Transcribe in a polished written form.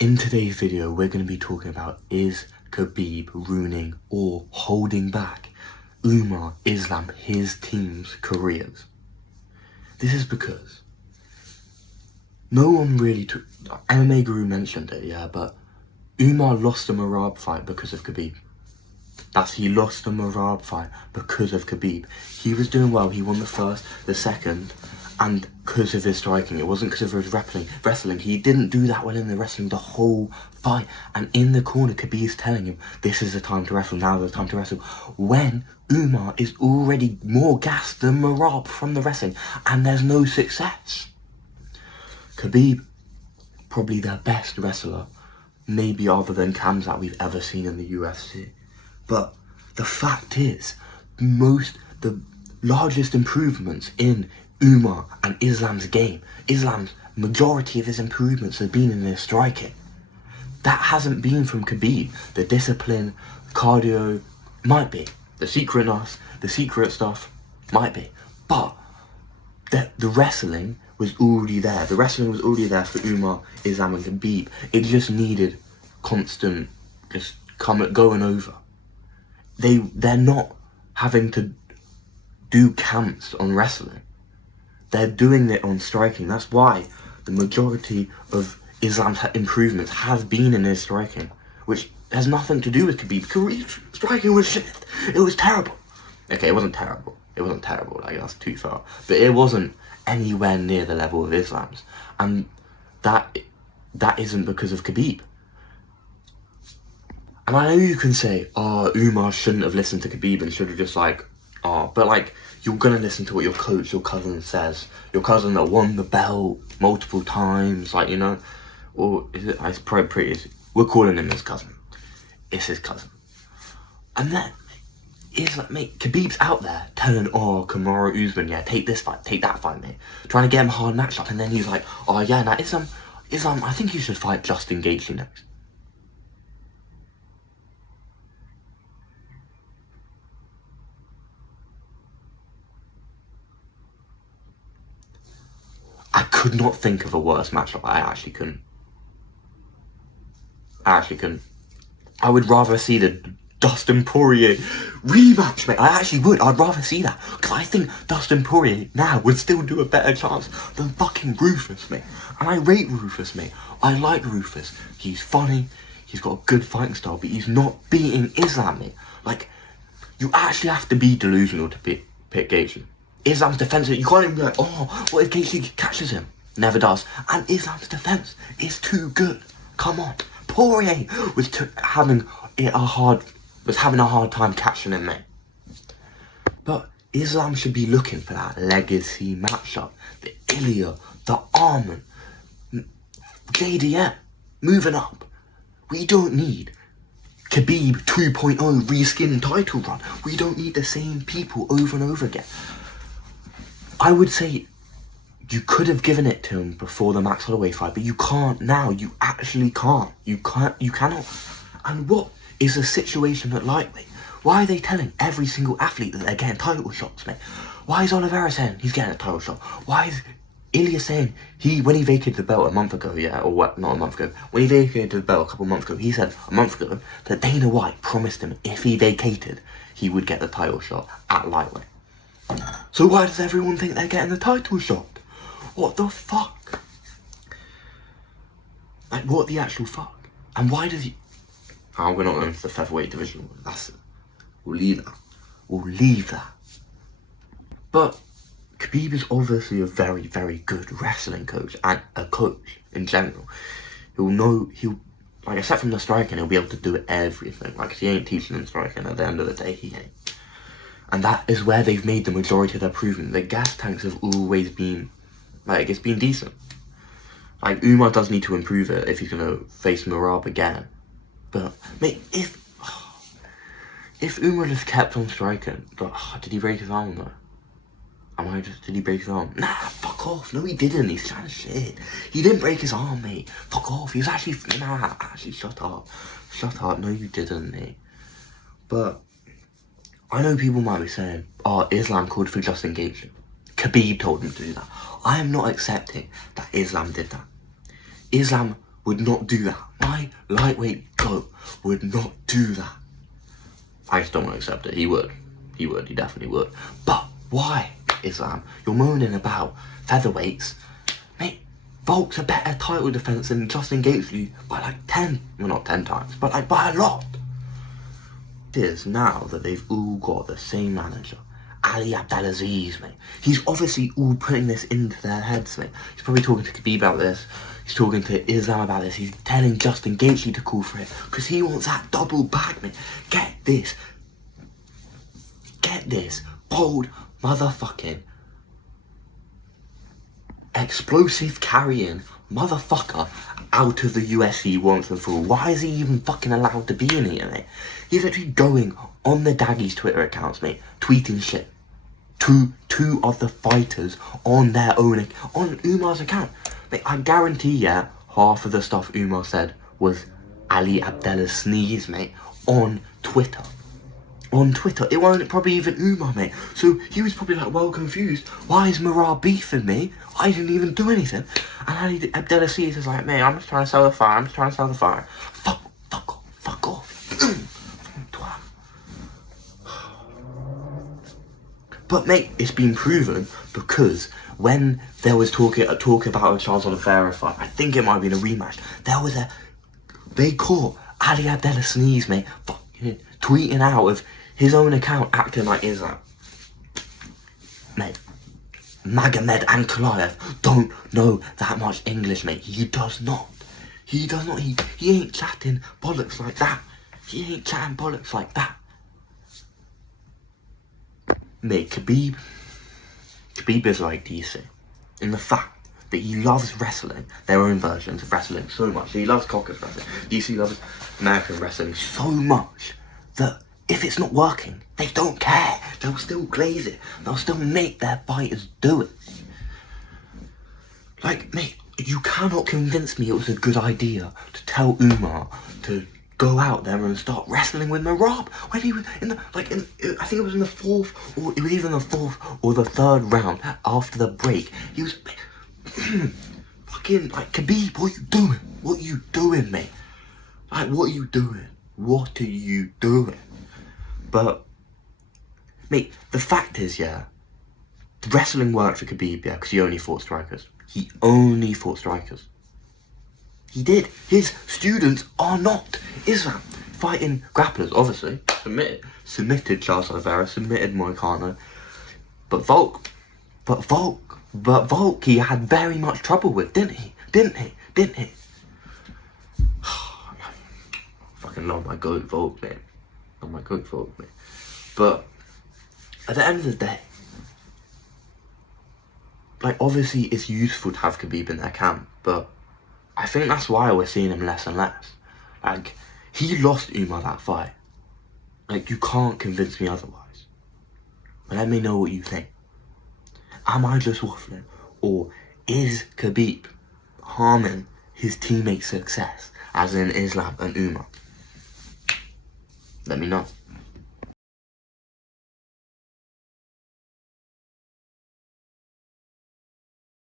In today's video, we're going to be talking about, is Khabib ruining or holding back Umar, Islam, his team's careers? This is because no one really took... MMA Guru mentioned it, yeah, but Umar lost the Merab fight because of Khabib. He lost the Merab fight because of Khabib. He was doing well, he won the first, the second, and because of his striking. It wasn't because of his wrestling. He didn't do that well in the wrestling the whole fight. And in the corner, Khabib's telling him, this is the time to wrestle, now's the time to wrestle. When Umar is already more gassed than Merab from the wrestling, and there's no success. Khabib, probably their best wrestler, maybe other than Khamzat we've ever seen in the UFC. But the fact is, the largest improvements in Umar and Islam's game, Islam's majority of his improvements have been in his striking. That hasn't been from Khabib. The discipline, cardio, might be. The secret stuff, might be. But the wrestling was already there. The wrestling was already there for Umar, Islam and Khabib. It just needed constant, just going over. They're not having to do camps on wrestling. They're doing it on striking. That's why the majority of Islam's improvements have been in his striking, which has nothing to do with Khabib. Khabib's striking was shit. It was terrible. Okay, it wasn't terrible. Like, that's too far. But it wasn't anywhere near the level of Islam's. And that isn't because of Khabib. And I know you can say, oh, Umar shouldn't have listened to Khabib and should have just but like, you're gonna listen to what your coach, your cousin says. Your cousin that won the belt multiple times, like, you know, or is it? It's probably pretty. We're calling him his cousin. It's his cousin. And then it's like, mate, Khabib's out there telling, Kamaru Usman, yeah, take this fight, take that fight, mate, trying to get him a hard matchup, and then he's like, oh yeah, now Islam, I think you should fight Justin Gaethje next. I could not think of a worse matchup. I actually couldn't. I would rather see the Dustin Poirier rematch, mate. I actually would. I'd rather see that. Because I think Dustin Poirier now would still do a better chance than fucking Rufus, mate. And I rate Rufus, mate. I like Rufus. He's funny. He's got a good fighting style. But he's not beating Islam, mate. Like, you actually have to be delusional to pick Gaethje. Islam's defense, you can't even be like, what if Gaethje catches him? Never does. And Islam's defense is too good. Come on. Poirier was having a hard time catching him, mate. But Islam should be looking for that legacy matchup. The Ilya, the Arman, JDM, moving up. We don't need Khabib 2.0 reskin title run. We don't need the same people over and over again. I would say you could have given it to him before the Max Holloway fight, but you can't now. You actually can't. You cannot. And what is the situation at lightweight? Why are they telling every single athlete that they're getting title shots, mate? Why is Oliveira saying he's getting a title shot? Why is Ilya saying when he vacated the belt a month ago, yeah, or what, not a month ago, when he vacated the belt a couple months ago, he said a month ago that Dana White promised him if he vacated, he would get the title shot at lightweight. So why does everyone think they're getting the title shot? What the fuck? Like, what the actual fuck? And why does he... we're not going to the featherweight division. We'll leave that. But Khabib is obviously a very, very good wrestling coach and a coach in general. Like, except from the striking, he'll be able to do everything. Like, he ain't teaching him striking. At the end of the day, he ain't. And that is where they've made the majority of their improvement. The gas tanks have always been, like, it's been decent. Like, Umar does need to improve it if he's going to face Merab again. But, mate, if Umar just kept on striking, did he break his arm though? Did he break his arm? Nah, fuck off. No, he didn't. He's trying to shit. He didn't break his arm, mate. Fuck off. He was actually, shut up. Shut up. No, you didn't, mate. But I know people might be saying, Islam called for Justin Gaethje. Khabib told him to do that. I am not accepting that Islam did that. Islam would not do that. My lightweight GOAT would not do that. I just don't want to accept it. He would. He definitely would. But why, Islam? You're moaning about featherweights. Mate, Volk's a better title defense than Justin Gaethje by like 10, well not 10 times, but like by a lot. It is now that they've all got the same manager, Ali Abdelaziz, mate. He's obviously all putting this into their heads, mate. He's probably talking to Khabib about this. He's talking to Islam about this. He's telling Justin Gaethje to call for it because he wants that double back, mate. Get this. Get this. Bold motherfucking explosive carrying motherfucker out of the UFC once and for all. Why is he even fucking allowed to be in here, mate? He's actually going on the Daggy's Twitter accounts, mate, tweeting shit to two of the fighters on their own, on Umar's account. Mate, I guarantee, yeah, half of the stuff Umar said was Ali Abdellah's sneeze, mate, on Twitter. On Twitter. It wasn't probably even Umar, mate. So he was probably like, well confused. Why is Marab beefing me? I didn't even do anything. And Ali Abdelaziz is like, mate, I'm just trying to sell the fire. Fuck off. But mate, it's been proven because when there was talk about a Charles Oliveira fight, I think it might have been a rematch. They caught Ali Abdallah sneeze, mate, fucking tweeting out of his own account, acting like Islam. Mate, Magomed Ankalaev don't know that much English, mate. He does not. He ain't chatting bollocks like that. Mate, Khabib is like DC in the fact that he loves wrestling, their own versions of wrestling so much. He loves Caucus wrestling. DC loves American wrestling so much that if it's not working, they don't care. They'll still glaze it. They'll still make their fighters do it. Like, mate, you cannot convince me it was a good idea to tell Umar to go out there and start wrestling with Marab when he was I think it was in the fourth, or it was either in the fourth or the third round after the break. He was fucking like, Khabib, what are you doing, mate? Like, what are you doing? But mate, the fact is, yeah, wrestling worked for Khabib, yeah, because he only fought strikers. He did. His students are not Islam. Fighting grapplers, obviously. Submitted Charles Oliveira, submitted Moicano. But Volk, he had very much trouble with, didn't he? Fucking love my goat Volk, man. But at the end of the day, like, obviously it's useful to have Khabib in their camp, but I think that's why we're seeing him less and less. Like, he lost Umar that fight. Like, you can't convince me otherwise. But let me know what you think. Am I just waffling? Or is Khabib harming his teammates' success, as in Islam and Umar? Let me know.